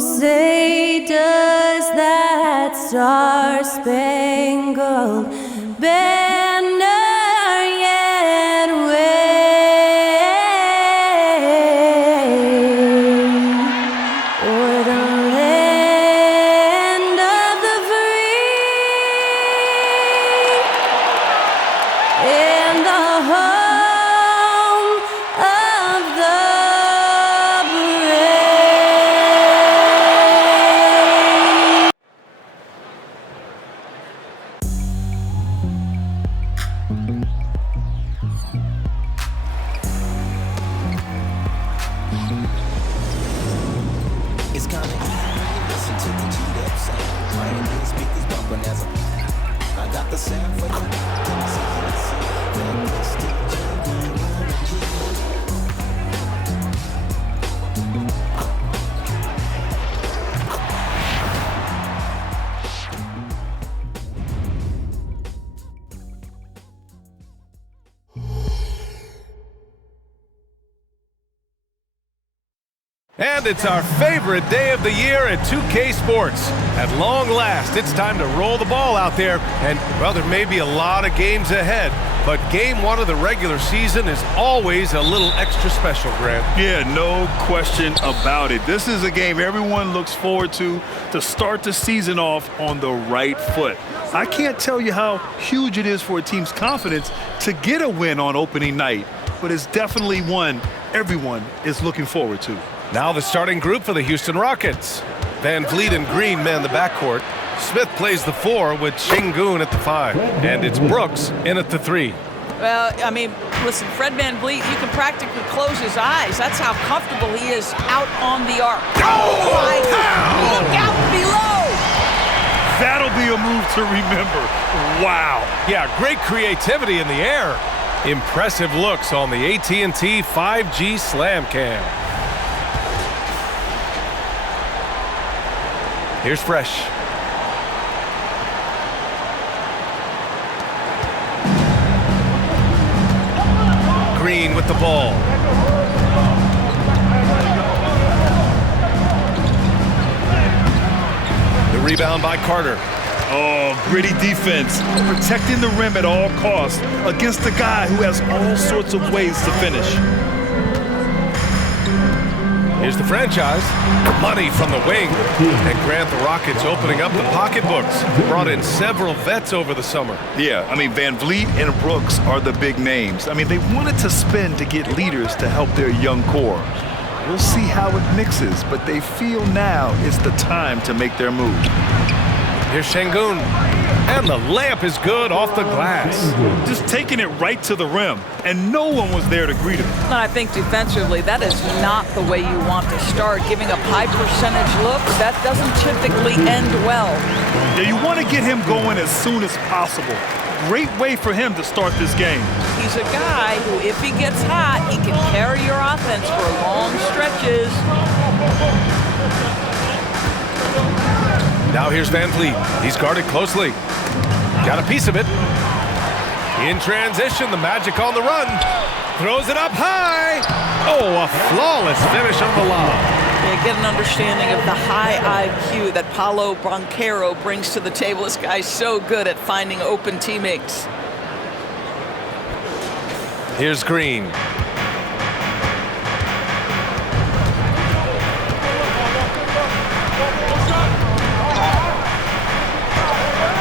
say does that star-spangled banner yet wave o'er the land of the free and the home of the It's kinda easy. Listen to the G'd up sound. Playing these speakers bumping as I got the sound for you. And it's our favorite day of the year at 2K Sports. At long last, it's time to roll the ball out there. And, well, there may be a lot of games ahead, but game one of the regular season is always a little extra special, Grant. Yeah, no question about it. This is a game everyone looks forward to start the season off on the right foot. I can't tell you how huge it is for a team's confidence to get a win on opening night, but it's definitely one everyone is looking forward to. Now the starting group for the Houston Rockets. Van Vliet and Green man the backcourt. Smith plays the 4 with Sengun at the 5. And it's Brooks in at the 3. Well, I mean, listen, Fred Van Vliet, you can practically close his eyes. That's how comfortable he is out on the arc. Look out below! That'll be a move to remember. Wow. Yeah, great creativity in the air. Impressive looks on the AT&T 5G Slam Cam. Here's Fresh. Green with the ball. The rebound by Carter. Oh, gritty defense, protecting the rim at all costs against a guy who has all sorts of ways to finish. Here's the franchise. Money from the wing. And Grant, the Rockets opening up the pocketbooks. Brought in several vets over the summer. Yeah, I mean, Van Vliet and Brooks are the big names. I mean, they wanted to spend to get leaders to help their young core. We'll see how it mixes, but they feel now is the time to make their move. Here's Sengun. And the layup is good off the glass. Just taking it right to the rim, and no one was there to greet him. And I think defensively, that is not the way you want to start. Giving up high percentage looks, that doesn't typically end well. Yeah, you want to get him going as soon as possible. Great way for him to start this game. He's a guy who, if he gets hot, he can carry your offense for long stretches. Now here's Van Vliet. He's guarded closely. Got a piece of it. In transition, the Magic on the run. Throws it up high. Oh, a flawless finish on the lob. Yeah, get an understanding of the high IQ that Paolo Banchero brings to the table. This guy's so good at finding open teammates. Here's Green.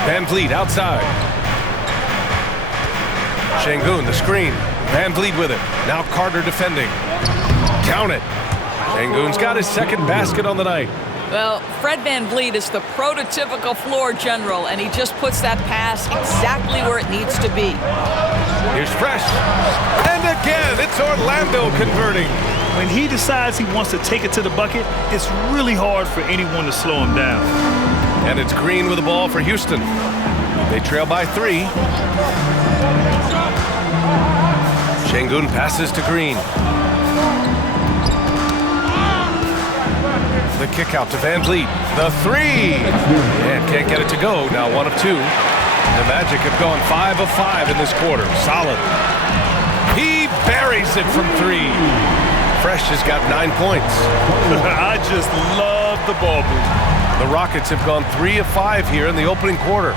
Van Vliet outside. Sengun, the screen. Van Vliet with it. Now Carter defending. Count it. Sengun's got his second basket on the night. Well, Fred Van Vliet is the prototypical floor general, and he just puts that pass exactly where it needs to be. Here's Fresh. And again, it's Orlando converting. When he decides he wants to take it to the bucket, it's really hard for anyone to slow him down. And it's Green with the ball for Houston. They trail by 3. Sengun passes to Green. The kick out to Van Vliet. The 3. And can't get it to go. Now 1 of 2. The Magic have gone 5 of 5 in this quarter. Solid. He buries it from 3. Fresh has got 9 points. I just love the ball movement. The Rockets have gone 3 of 5 here in the opening quarter.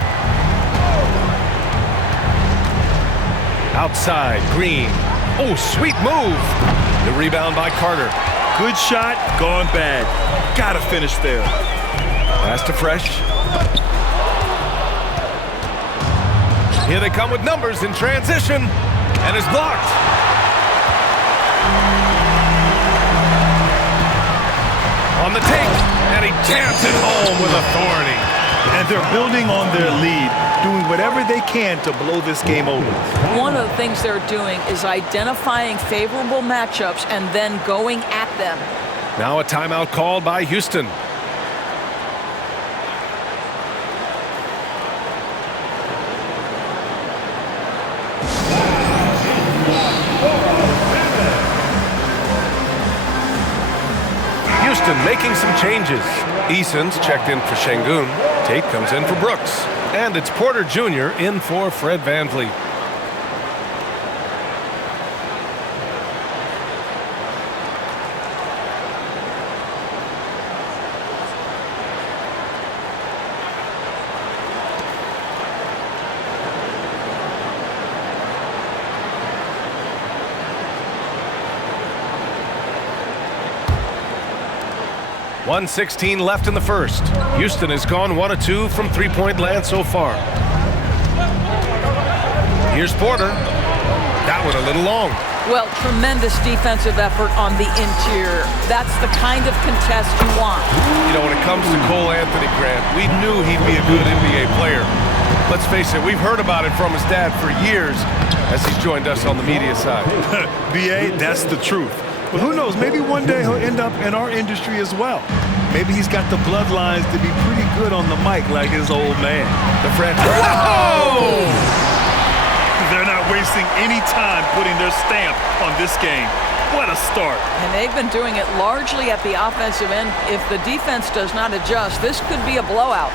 Outside, Green. Oh, sweet move. The rebound by Carter. Good shot, gone bad. Gotta finish there. Pass to Fresh. Here they come with numbers in transition, and is blocked. On the take, and he jams it home with authority. And they're building on their lead, doing whatever they can to blow this game open. One of the things they're doing is identifying favorable matchups and then going at them. Now a timeout called by Houston. Houston making some changes. Eason's checked in for Şengün. Tate comes in for Brooks. And it's Porter Jr. in for Fred VanVleet. .116 left in the first. Houston has gone 1 of 2 from three-point land so far. Here's Porter. That one a little long. Well, tremendous defensive effort on the interior. That's the kind of contest you want. You know, when it comes to Cole Anthony, Grant, we knew he'd be a good NBA player. Let's face it, we've heard about it from his dad for years as he's joined us on the media side. B.A., that's the truth. But who knows, maybe one day he'll end up in our industry as well. Maybe he's got the bloodlines to be pretty good on the mic like his old man. The French. Whoa! They're not wasting any time putting their stamp on this game. What a start. And they've been doing it largely at the offensive end. If the defense does not adjust, this could be a blowout.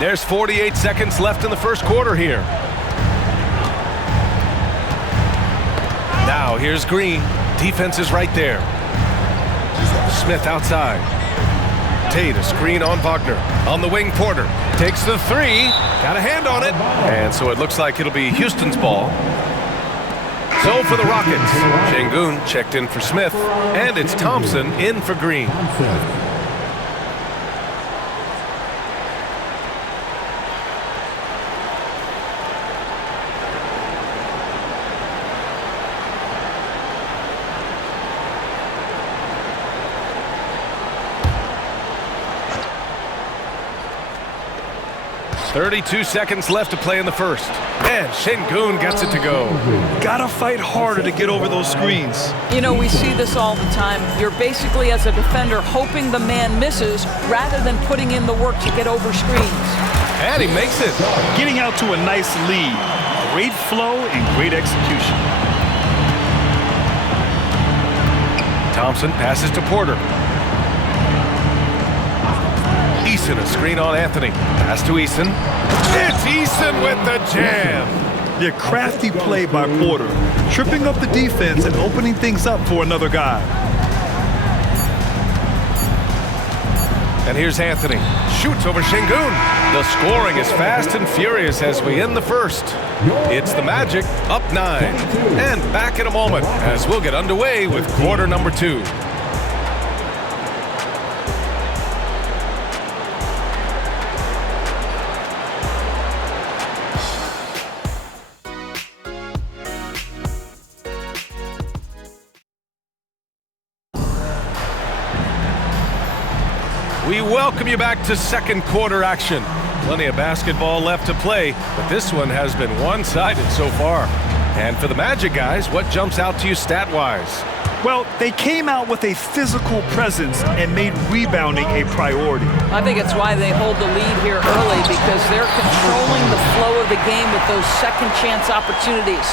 There's 48 seconds left in the first quarter here. Now here's Green. Defense is right there. Smith outside. Tate a screen on Wagner. On the wing, Porter takes the three. Got a hand on it. And so it looks like it'll be Houston's ball. So for the Rockets, Şengün checked in for Smith. And it's Thompson in for Green. .32 seconds left to play in the first. And Şengün gets it to go. Gotta fight harder to get over those screens. You know, we see this all the time. You're basically, as a defender, hoping the man misses rather than putting in the work to get over screens. And he makes it. Getting out to a nice lead. Great flow and great execution. Thompson passes to Porter. Eason a screen on Anthony. Pass to Eason. It's Eason with the jam. The crafty play by Porter, tripping up the defense and opening things up for another guy. And here's Anthony. Shoots over Şengün. The scoring is fast and furious as we end the first. It's the Magic up 9. And back in a moment as we'll get underway with quarter number 2. We welcome you back to second quarter action. Plenty of basketball left to play, but this one has been one-sided so far. And for the Magic guys, what jumps out to you stat-wise? Well, they came out with a physical presence and made rebounding a priority. I think it's why they hold the lead here early, because they're controlling the flow of the game with those second chance opportunities.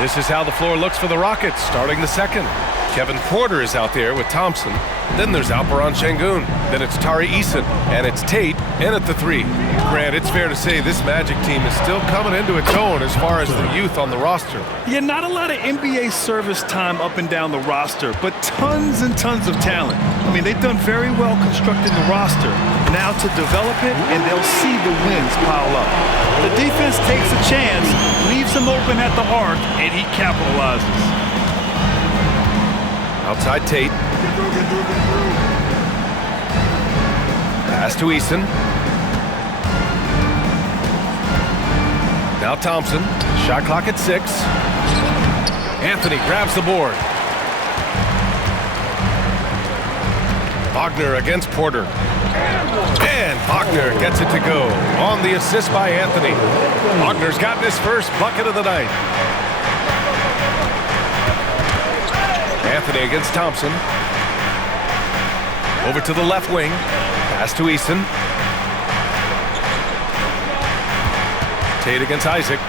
This is how the floor looks for the Rockets starting the second. Kevin Porter is out there with Thompson. Then there's Alperen Şengün. Then it's Tari Eason. And it's Tate in at the 3. Grant, it's fair to say this Magic team is still coming into its own as far as the youth on the roster. Yeah, not a lot of NBA service time up and down the roster, but tons and tons of talent. I mean, they've done very well constructing the roster. Now to develop it, and they'll see the wins pile up. The defense takes a chance, leaves him open at the arc, and he capitalizes. Outside Tate. Pass to Eason. Now Thompson. Shot clock at 6. Anthony grabs the board. Wagner against Porter. And Wagner gets it to go on the assist by Anthony. Wagner's gotten his first bucket of the night. Anthony against Thompson. Over to the left wing. Pass to Eason. Tate against Isaac.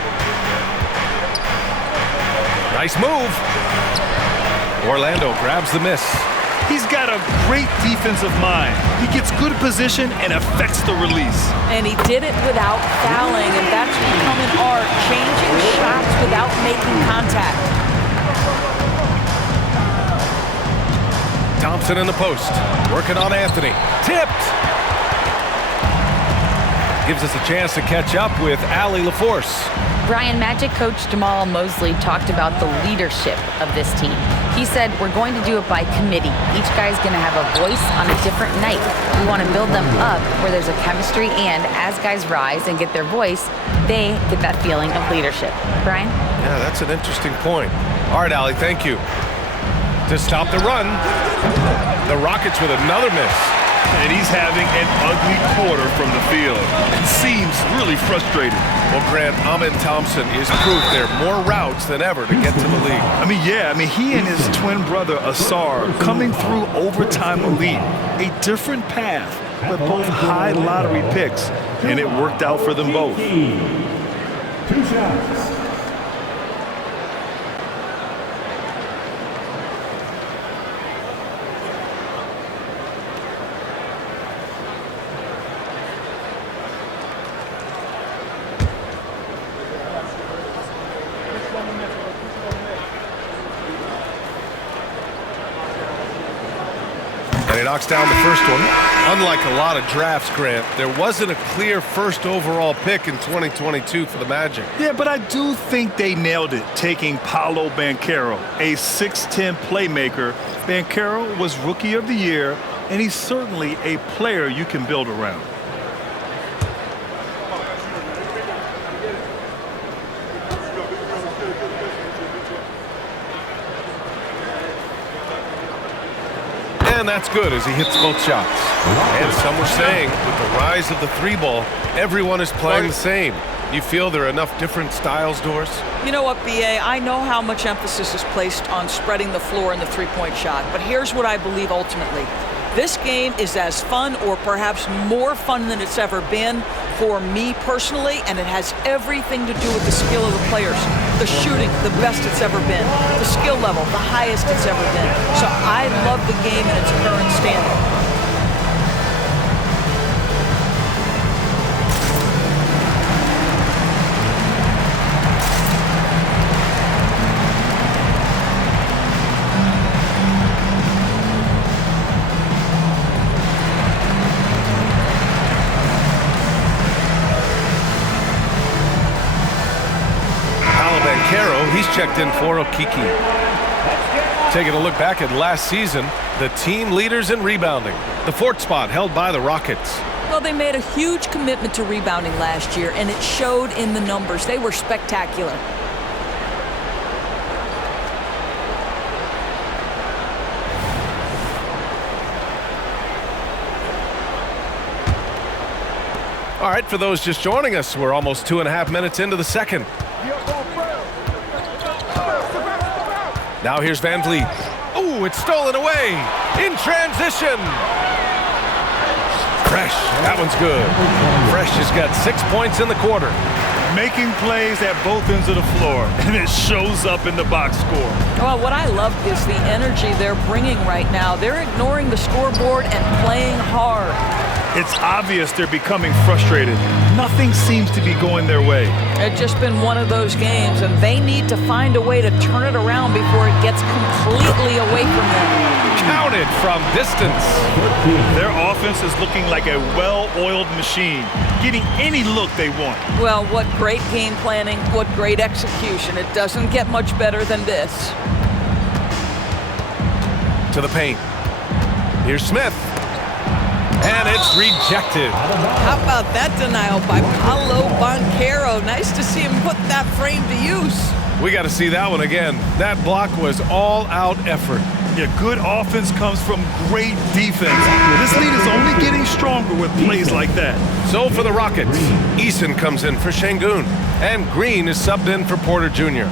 Nice move. Orlando grabs the miss. He's got a great defensive mind. He gets good position and affects the release. And he did it without fouling, and that's become an art, changing shots without making contact. Thompson in the post, working on Anthony. Tipped! Gives us a chance to catch up with Allie LaForce. Brian, Magic coach Jamal Mosley talked about the leadership of this team. He said, we're going to do it by committee. Each guy's going to have a voice on a different night. We want to build them up where there's a chemistry, and as guys rise and get their voice, they get that feeling of leadership. Brian? Yeah, that's an interesting point. All right, Allie, thank you. To stop the run, the Rockets with another miss. And he's having an ugly quarter from the field. It seems really frustrated. Well, Grant, Amen Thompson is proof there are more routes than ever to get to the league. He and his twin brother Asar coming through overtime elite. A different path, but both high lottery picks, and it worked out for them both. 2 shots. And he knocks down the first one. Unlike a lot of drafts, Grant, there wasn't a clear first overall pick in 2022 for the Magic. Yeah, but I do think they nailed it, taking Paolo Banchero, a 6'10 playmaker. Banchero was Rookie of the Year, and he's certainly a player you can build around. And that's good as he hits both shots. And some were saying with the rise of the 3-ball, everyone is playing the same. You feel there are enough different styles, Doris? You know what, B.A., I know how much emphasis is placed on spreading the floor in the three-point shot, but here's what I believe ultimately. This game is as fun or perhaps more fun than it's ever been for me personally, and it has everything to do with the skill of the players. The shooting, the best it's ever been. The skill level, the highest it's ever been. So I love the game in its current standing. He's checked in for Okiki. Taking a look back at last season, the team leaders in rebounding. The 4th spot held by the Rockets. Well, they made a huge commitment to rebounding last year, and it showed in the numbers. They were spectacular. All right, for those just joining us, we're almost 2.5 minutes into the second. Now here's Van Vliet. Oh, it's stolen away in transition. Fresh, that one's good. Fresh has got 6 points in the quarter. making plays at both ends of the floor, and it shows up in the box score. Well, what I love is the energy they're bringing right now. They're ignoring the scoreboard and playing hard. It's obvious they're becoming frustrated. Nothing seems to be going their way. It's just been one of those games, and they need to find a way to turn it around before it gets completely away from them. Counted from distance. Their offense is looking like a well-oiled machine, getting any look they want. Well, what great game planning, what great execution. It doesn't get much better than this. To the paint. Here's Smith. And it's rejected. How about that denial by Paolo Banchero? Nice to see him put that frame to use. We got to see that one again. That block was all-out effort. Yeah, good offense comes from great defense. This lead is only getting stronger with plays like that. So for the Rockets, Eason comes in for Şengün, and Green is subbed in for Porter Jr.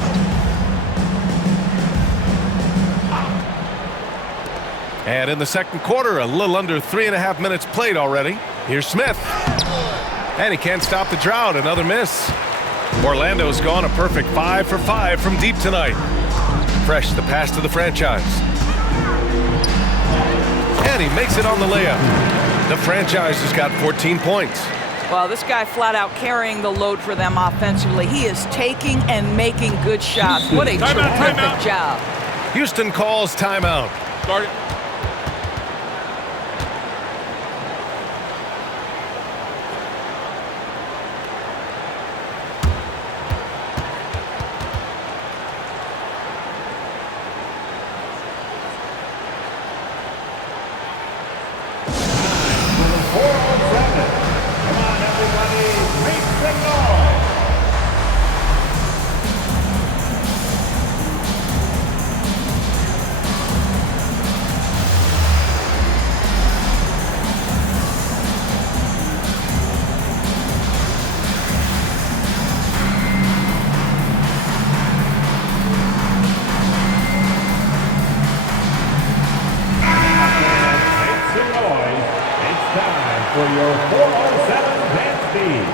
And in the second quarter, a little under 3.5 minutes played already. Here's Smith. And he can't stop the drought. Another miss. Orlando's gone a perfect 5 for 5 from deep tonight. Fresh, the pass to the franchise. And he makes it on the layup. The franchise has got 14 points. Well, this guy flat out carrying the load for them offensively. He is taking and making good shots. What a terrific job. Houston calls timeout. Start it. For your 407 dance beat.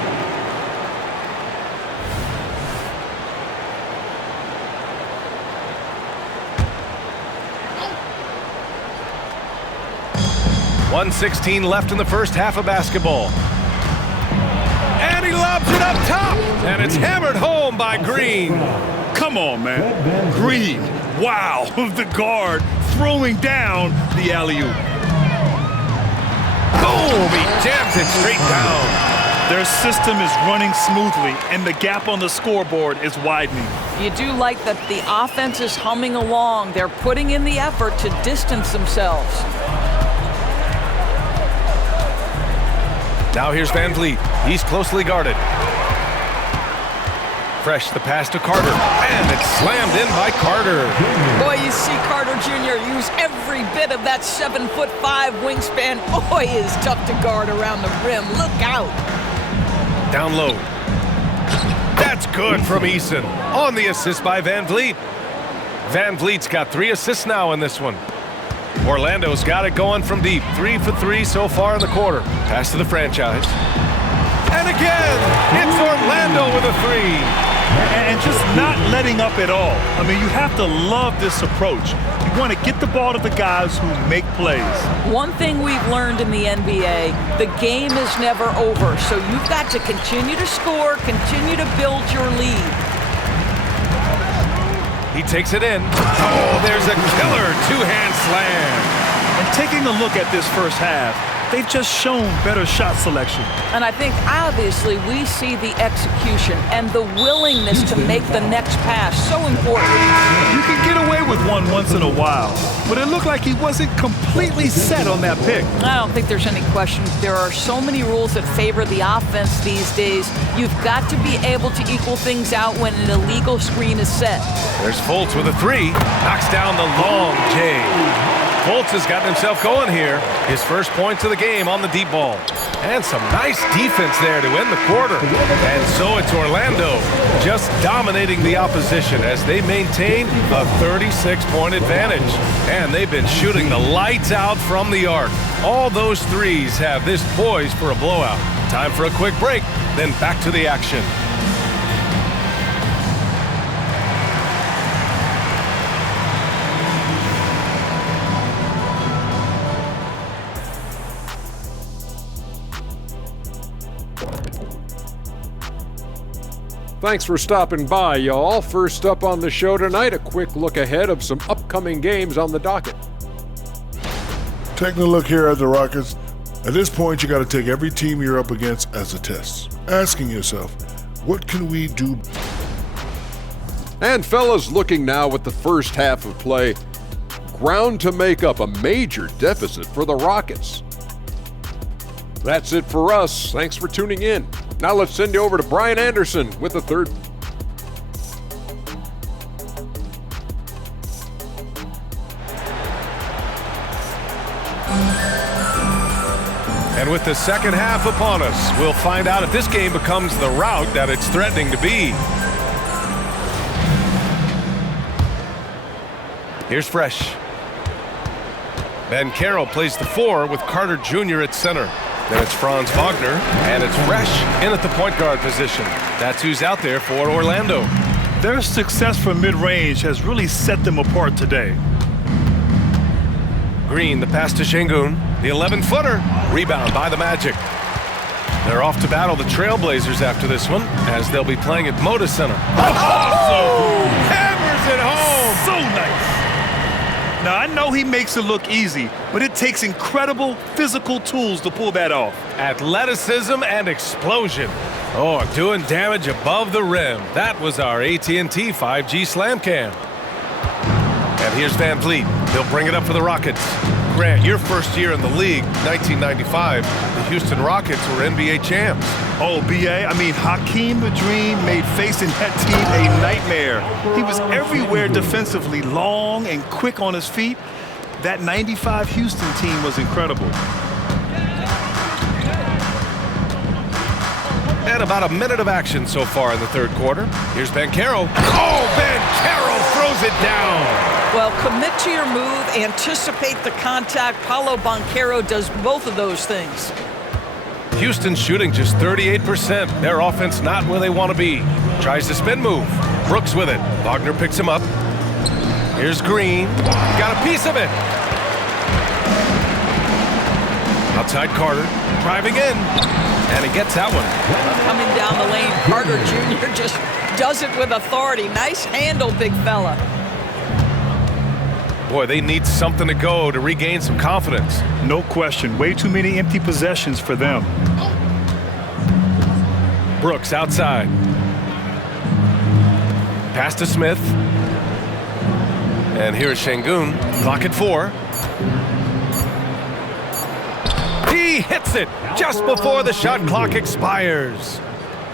.116 left in the first half of basketball. And he lobs it up top. And it's hammered home by Green. Come on, man. Green. Wow. The guard throwing down the alley-oop. Boom! He jams it straight down. Their system is running smoothly, and the gap on the scoreboard is widening. You do like that the offense is humming along. They're putting in the effort to distance themselves. Now here's Van Vliet. He's closely guarded. Fresh, the pass to Carter. And it's slammed in by Carter. Boy, you see Carter Jr. use every bit of that 7'5" wingspan. Boy, is tough to guard around the rim. Look out. Down low. That's good from Eason. On the assist by Van Vliet. Van Vliet's got 3 assists now in this one. Orlando's got it going from deep. 3 for 3 so far in the quarter. Pass to the franchise. And again, it's Orlando with a 3. And just not letting up at all. I mean, you have to love this approach. You want to get the ball to the guys who make plays. One thing we've learned in the NBA, the game is never over. So you've got to continue to score, continue to build your lead. He takes it in. Oh, there's a killer two-hand slam. And taking a look at this first half, they've just shown better shot selection. And I think obviously we see the execution and the willingness to make the next pass so important. You can get away with one once in a while, but it looked like he wasn't completely set on that pick. I don't think there's any question. There are so many rules that favor the offense these days. You've got to be able to equal things out when an illegal screen is set. There's Fultz with a 3. Knocks down the long J. Fultz has gotten himself going here. His first points of the game on the deep ball. And some nice defense there to end the quarter. And so it's Orlando just dominating the opposition as they maintain a 36-point advantage. And they've been shooting the lights out from the arc. All those threes have this poised for a blowout. Time for a quick break, then back to the action. Thanks for stopping by, y'all. First up on the show tonight, a quick look ahead of some upcoming games on the docket. Taking a look here at the Rockets, at this point you got to take every team you're up against as a test, asking yourself, what can we do? And fellas, looking now at the first half of play, ground to make up a major deficit for the Rockets. That's it for us. Thanks for tuning in. Now let's send you over to Brian Anderson with the third. And with the second half upon us, we'll find out if this game becomes the rout that it's threatening to be. Here's Fresh. Banchero plays the 4 with Carter Jr. at center. Then it's Franz Wagner, and it's Fresh in at the point guard position. That's who's out there for Orlando. Their success from mid-range has really set them apart today. Green, the pass to Şengün. The 11-footer. Rebound by the Magic. They're off to battle the Trailblazers after this one, as they'll be playing at Moda Center. Oh! Hammers it home! So nice. Now, I know he makes it look easy, but it takes incredible physical tools to pull that off. Athleticism and explosion. Oh, doing damage above the rim. That was our AT&T 5G Slam Cam. And here's Van Vliet. He'll bring it up for the Rockets. Grant, your first year in the league, 1995, the Houston Rockets were NBA champs. Oh, B.A., I mean, Hakeem the Dream made facing that team a nightmare. He was everywhere defensively, long and quick on his feet. That 95 Houston team was incredible. And about a minute of action so far in the third quarter. Here's Banchero. Oh, Banchero throws it down. Well, commit to your move, anticipate the contact. Paolo Banchero does both of those things. Houston shooting just 38%. Their offense not where they want to be. Tries the spin move. Brooks with it. Wagner picks him up. Here's Green. Got a piece of it. Outside Carter. Driving in. And he gets that one. Coming down the lane, Carter Jr. just does it with authority. Nice handle, big fella. Boy, they need something to go to regain some confidence. No question. Way too many empty possessions for them. Brooks outside. Pass to Smith. And here's Şengün. Clock at 4. He hits it just before the shot clock expires.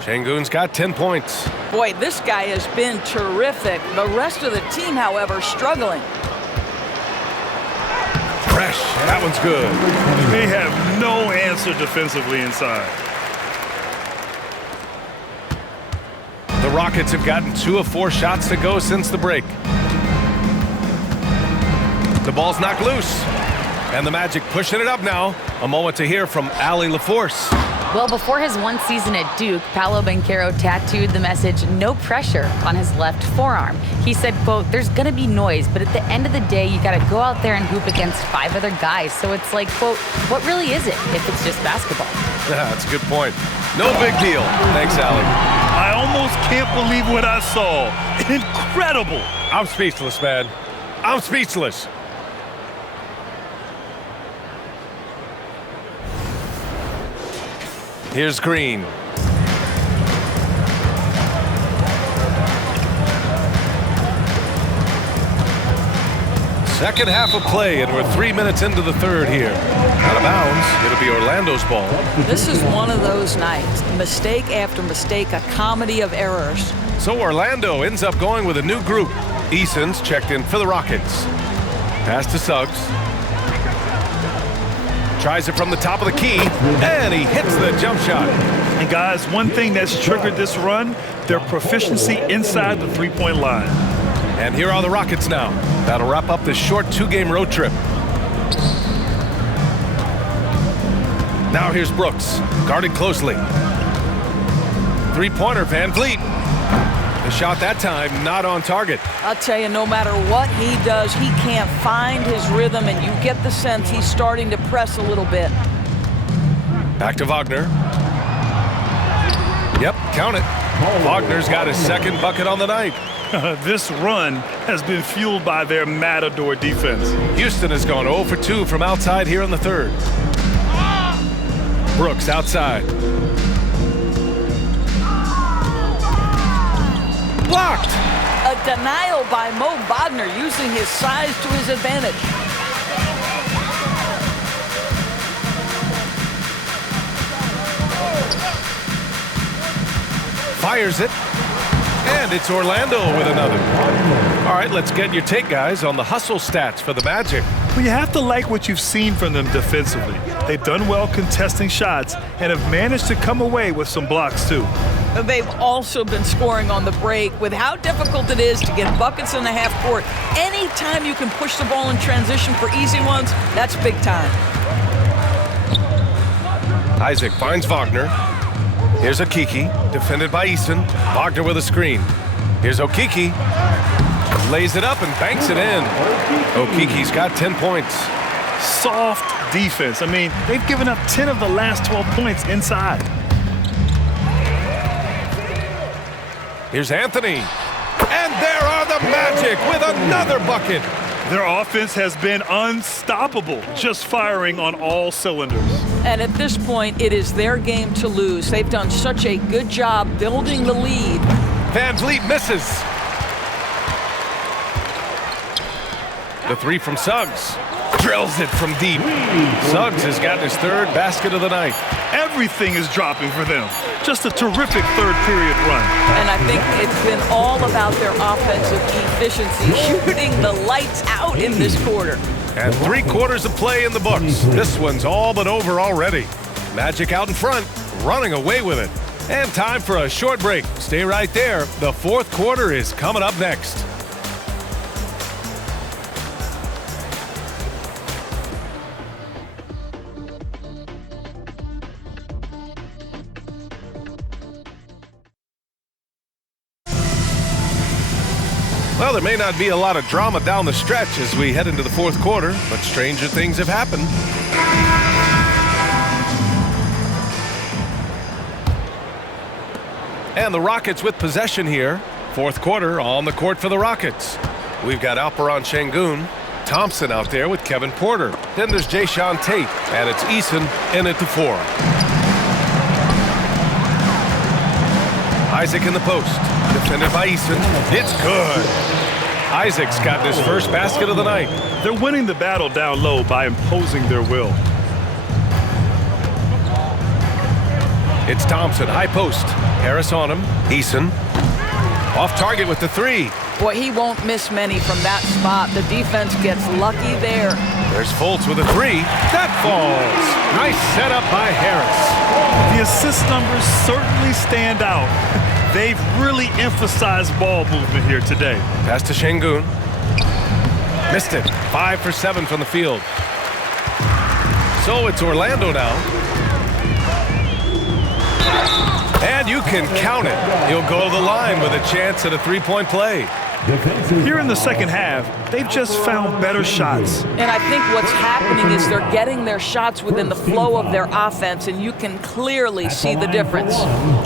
Şengün's got 10 points. Boy, this guy has been terrific. The rest of the team, however, struggling. Fresh. That one's good. They have no answer defensively inside. The Rockets have gotten 2 of 4 shots to go since the break. The ball's knocked loose. And the Magic pushing it up now. A moment to hear from Allie LaForce. Well, before his one season at Duke, Paolo Banchero tattooed the message, "No pressure," on his left forearm. He said, quote, "There's gonna be noise, but at the end of the day, you gotta go out there and hoop against 5 other guys. So it's like, quote, what really is it if it's just basketball?" Yeah, that's a good point. No big deal. Thanks, Allie. I almost can't believe what I saw. Incredible. I'm speechless, man. I'm speechless. Here's Green. Second half of play, and we're 3 minutes into the third here. Out of bounds, it'll be Orlando's ball. This is one of those nights. Mistake after mistake, a comedy of errors. So Orlando ends up going with a new group. Eason's checked in for the Rockets. Pass to Suggs. Tries it from the top of the key, and he hits the jump shot. And guys, one thing that's triggered this run, their proficiency inside the three-point line. And here are the Rockets now. That'll wrap up this short 2-game road trip. Now here's Brooks, guarded closely. Three-pointer, Van Vliet. The shot that time not on target. I'll tell you, no matter what he does, he can't find his rhythm, and you get the sense he's starting to press a little bit. Back to Wagner. Yep, count it. Wagner's got his second bucket on the night. This run has been fueled by their Matador defense. Houston has gone 0 for 2 from outside here in the third. Brooks outside. Blocked! A denial by Mo Wagner using his size to his advantage. Fires it. And it's Orlando with another. All right, let's get your take, guys, on the hustle stats for the Magic. Well, you have to like what you've seen from them defensively. They've done well contesting shots and have managed to come away with some blocks, too. They've also been scoring on the break. With how difficult it is to get buckets in the half court, anytime you can push the ball in transition for easy ones, that's big time. Isaac finds Wagner. Here's Okiki, defended by Eason. Wagner with a screen. Here's Okiki. Lays it up and banks it in. Okiki's got 10 points. Soft defense. I mean, they've given up 10 of the last 12 points inside. Here's Anthony. And there are the Magic with another bucket. Their offense has been unstoppable, just firing on all cylinders. And at this point, it is their game to lose. They've done such a good job building the lead. Van Vliet misses. The three from Suggs. Drills it from deep. Suggs has gotten his third basket of the night. Everything is dropping for them. Just a terrific third period run. And I think it's been all about their offensive efficiency, shooting the lights out in this quarter. And 3 quarters of play in the books. This one's all but over already. Magic out in front, running away with it. And time for a short break. Stay right there. The fourth quarter is coming up next. Well, there may not be a lot of drama down the stretch as we head into the fourth quarter, but stranger things have happened. And the Rockets with possession here. Fourth quarter on the court for the Rockets. We've got Alperen Şengün, Thompson out there with Kevin Porter. Then there's Jae'Sean Tate, and it's Eason in at the 4. Isaac in the post. Defended by Eason. It's good. Isaac's got his first basket of the night. They're winning the battle down low by imposing their will. It's Thompson, high post. Harris on him. Eason. Off target with the 3. Boy, he won't miss many from that spot. The defense gets lucky there. There's Fultz with a 3. That falls. Nice setup by Harris. The assist numbers certainly stand out. They've really emphasized ball movement here today. Pass to Şengün. Missed it. 5 for 7 from the field. So it's Orlando now. And you can count it. He'll go to the line with a chance at a 3-point play. Here in the second half, they've just found better shots. And I think what's happening is they're getting their shots within the flow of their offense, and you can clearly see the difference.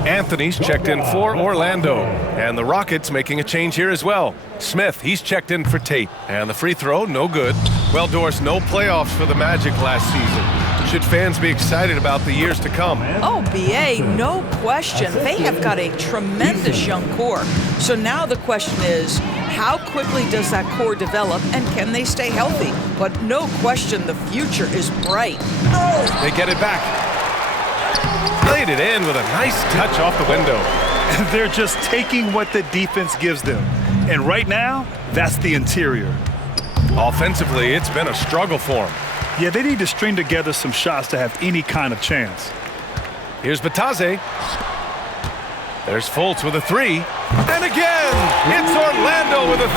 Anthony's checked in for Orlando. And the Rockets making a change here as well. Smith, he's checked in for Tate. And the free throw, no good. Well, Doris, no playoffs for the Magic last season. Should fans be excited about the years to come? Oh, BA, no question. They have got a tremendous young core. So now the question is, how quickly does that core develop, and can they stay healthy? But no question, the future is bright. They get it back. Laid it in with a nice touch off the window. They're just taking what the defense gives them. And right now, that's the interior. Offensively, it's been a struggle for them. Yeah, they need to string together some shots to have any kind of chance. Here's Batadze. There's Fultz with a 3. And again, it's Orlando with a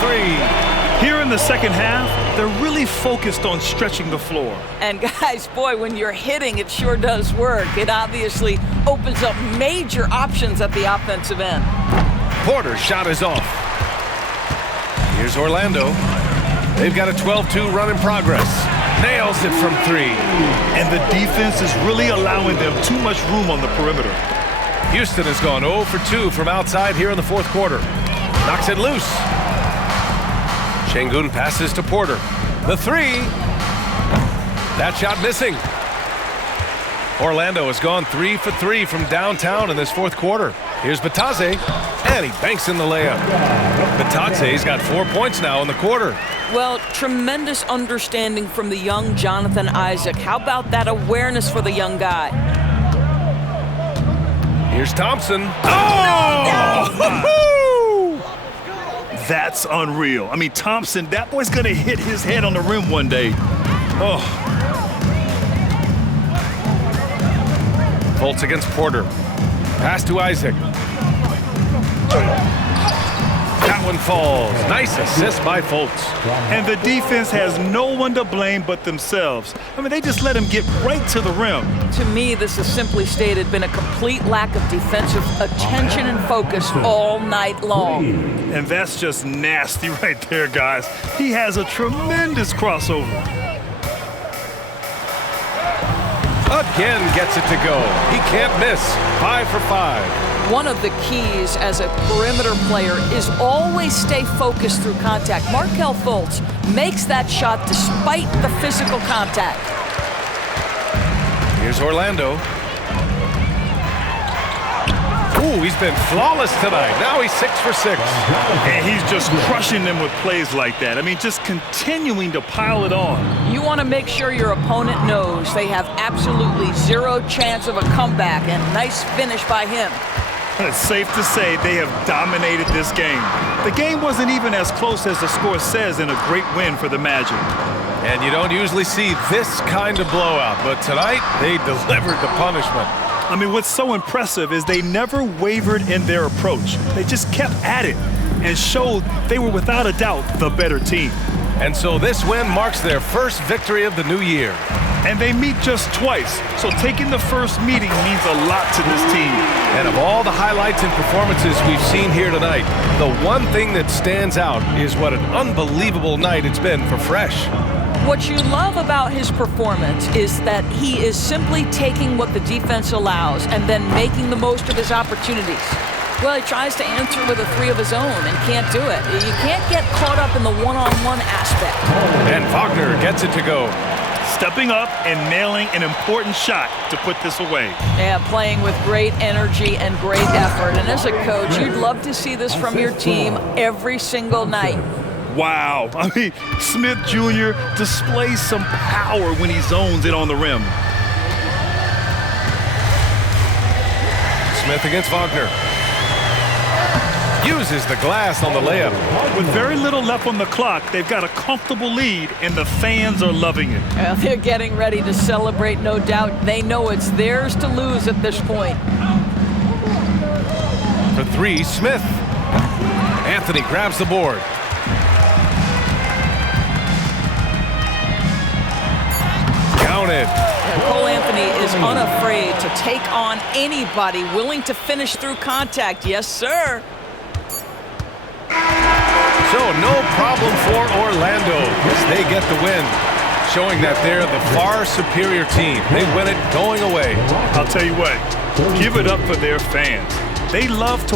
3. Here in the second half, they're really focused on stretching the floor. And guys, boy, when you're hitting, it sure does work. It obviously opens up major options at the offensive end. Porter's shot is off. Here's Orlando. They've got a 12-2 run in progress. Nails it from 3. And the defense is really allowing them too much room on the perimeter. Houston has gone 0 for 2 from outside here in the fourth quarter. Knocks it loose. Şengün passes to Porter. The three. That shot missing. Orlando has gone 3 for 3 from downtown in this fourth quarter. Here's Batadze, and he banks in the layup. Batadze's got 4 points now in the quarter. Well, tremendous understanding from the young Jonathan Isaac. How about that awareness for the young guy? Here's Thompson. Oh! That's unreal. I mean, Thompson, that boy's going to hit his head on the rim one day. Oh. Fultz against Porter. Pass to Isaac. That one falls. Nice assist by Fultz. And the defense has no one to blame but themselves. I mean, they just let him get right to the rim. To me, this has simply stated been a complete lack of defensive attention and focus all night long. And that's just nasty right there, guys. He has a tremendous crossover. Again gets it to go. He can't miss. 5 for 5. One of the keys as a perimeter player is always stay focused through contact. Markelle Fultz makes that shot despite the physical contact. Here's Orlando. Ooh, he's been flawless tonight. Now he's 6 for 6. And he's just crushing them with plays like that. I mean, just continuing to pile it on. You want to make sure your opponent knows they have absolutely zero chance of a comeback, and nice finish by him. It's safe to say they have dominated this game. The game wasn't even as close as the score says in a great win for the Magic. And you don't usually see this kind of blowout, but tonight they delivered the punishment. I mean, what's so impressive is they never wavered in their approach. They just kept at it and showed they were without a doubt the better team. And so this win marks their first victory of the new year. And they meet just twice, so taking the first meeting means a lot to this team. And of all the highlights and performances we've seen here tonight, the one thing that stands out is what an unbelievable night it's been for Fresh. What you love about his performance is that he is simply taking what the defense allows and then making the most of his opportunities. Well, he tries to answer with a three of his own and can't do it. You can't get caught up in the one-on-one aspect. And Wagner gets it to go. Stepping up and nailing an important shot to put this away. Yeah, playing with great energy and great effort. And as a coach, you'd love to see this from your team every single night. Wow. I mean, Smith Jr. displays some power when he zones it on the rim. Smith against Wagner. Uses the glass on the layup. With very little left on the clock, they've got a comfortable lead, and the fans are loving it. Well, they're getting ready to celebrate, no doubt. They know it's theirs to lose at this point. For three, Smith. Anthony grabs the board. Counted. Cole Anthony is unafraid to take on anybody willing to finish through contact. Yes, sir. So no problem for Orlando as they get the win, showing that they're the far superior team. They win it going away. I'll tell you what, give it up for their fans. They love to